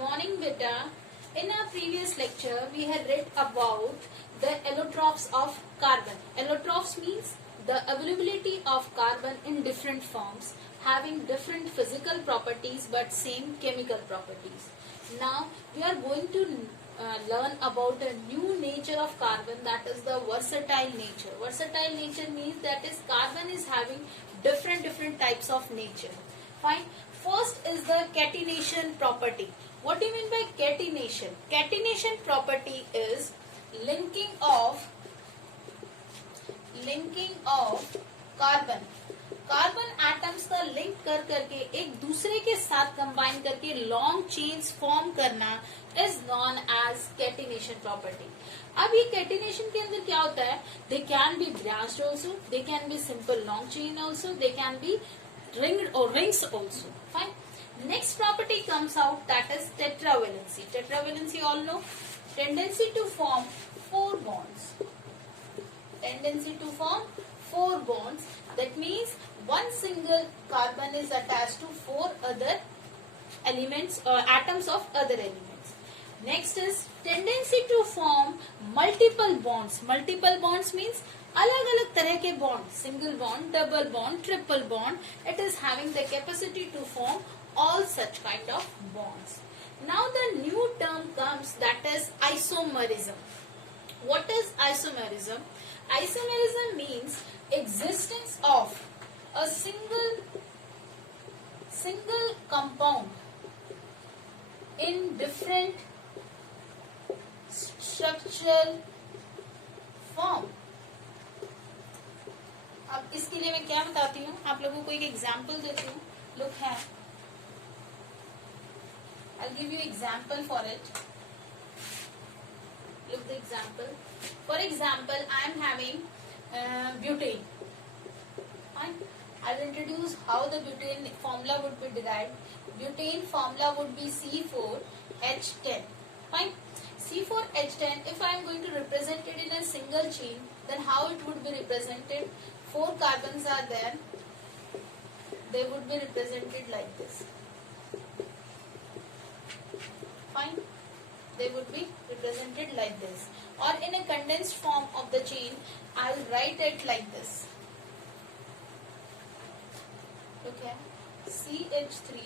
Morning beta. In our previous lecture we had read about the allotrophs of carbon. Allotrophs means the availability of carbon in different forms having different physical properties but same chemical properties. Now we are going to learn about a new nature of carbon, that is the versatile nature. Versatile nature means that is carbon is having different types of nature. Fine. First is the catenation property. What do you mean by catenation? Catenation property is linking of carbon atoms का link कर करके एक दूसरे के साथ combine करके long chains form करना is known as catenation property. अब ये कैटिनेशन के अंदर क्या होता है? They can be branched also, they can be simple long chain also, they can be ringed or rings also. Fine. Next property comes out, that is tetravalency. Tetravalency all know, tendency to form four bonds. Tendency to form four bonds. That means one single carbon is attached to four other elements or atoms of other elements. Next is tendency to form multiple bonds. Multiple bonds means अलग अलग तरह के bond, single bond, double bond, triple bond. It is having the capacity to form all such kind of bonds. Now the new term comes, that is isomerism. What is isomerism? Isomerism means existence of a single compound in different structural form. अब इसके लिए मैं क्या बताती हूँ, आप लोगों को एक एग्जाम्पल देती हूँ. लुक है, I'll give you example for it. Look the example. For example, I am having butane. Fine. I'll introduce how the butane formula would be derived. Butane formula would be C4H10. Fine. C4H10, if I am going to represent it in a single chain, then how it would be represented? 4 carbons are there. They would be represented like this. Fine. They would be represented like this. Or in a condensed form of the chain, I'll write it like this. Okay. CH3,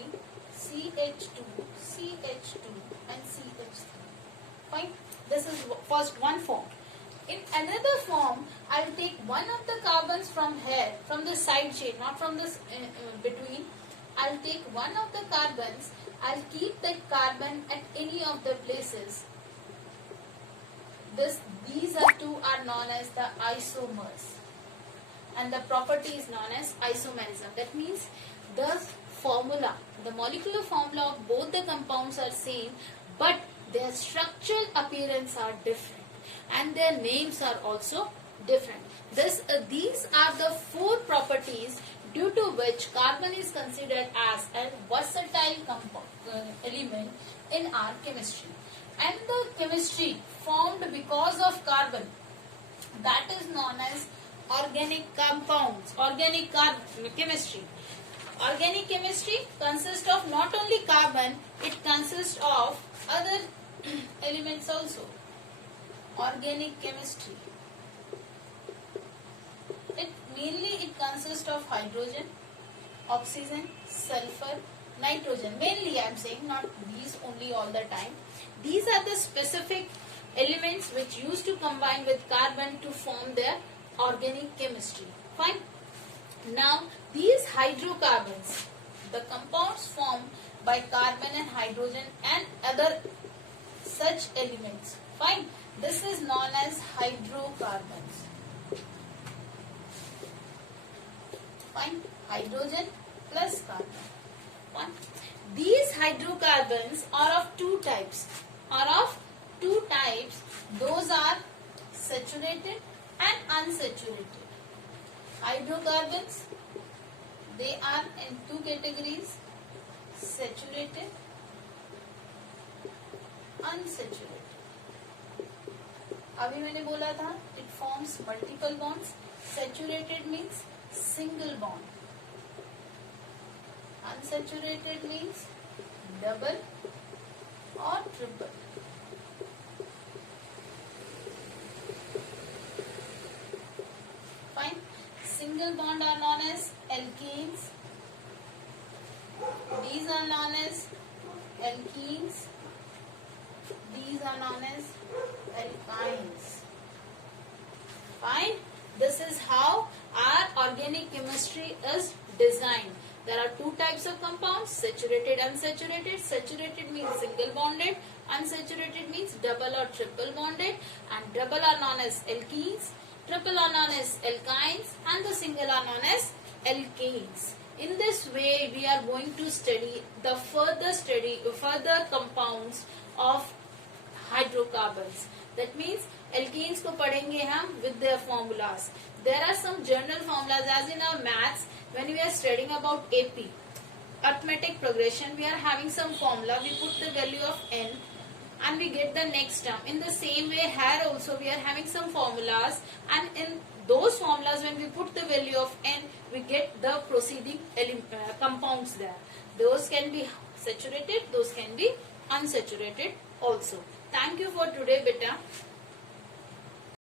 CH2, CH2 and CH3. Fine. This is first one form. In another form, I'll take one of the carbons from here, from the side chain, not from this between. I'll take one of the carbons. I'll keep that carbon at any of the places. These two are known as the isomers, and the property is known as isomerism. That means the formula, the molecular formula of both the compounds are same, but their structural appearance are different, and their names are also different. These are the 4 properties due to which carbon is considered as a versatile element in our chemistry. And the chemistry formed because of carbon, that is known as organic compounds, organic chemistry. Organic chemistry consists of not only carbon, it consists of other elements also. Organic chemistry. It consists of hydrogen, oxygen, sulfur, nitrogen. Mainly I am saying, not these only all the time. These are the specific elements which used to combine with carbon to form their organic chemistry. Fine. Now these hydrocarbons, the compounds formed by carbon and hydrogen and other such elements. Fine. This is known as hydrocarbons. Fine. Hydrogen plus carbon. Fine. These hydrocarbons are of two types. Those are saturated and unsaturated. Hydrocarbons, they are in 2 categories: saturated, unsaturated. अभी मैंने बोला था, it forms multiple bonds. Saturated means single bond. Unsaturated means double alkenes. These are known as alkenes. These are known as alkynes. Fine. This is how our organic chemistry is designed. There are two types of compounds, saturated, unsaturated. Saturated means single bonded, unsaturated means double or triple bonded, and double are known as alkenes, triple are known as alkynes, and the single are known as alkanes. In this way, we are going to study further compounds of hydrocarbons. That means alkenes को पढ़ेंगे हम with their formulas. There are some general formulas as in our maths when we are studying about AP, arithmetic progression, we are having some formula. We put the value of n and we get the next term. In the same way here also we are having some formulas, and in those formulas when we put the value of n we get the proceeding compounds there. Those can be saturated, those can be unsaturated also. Thank you for today, beta.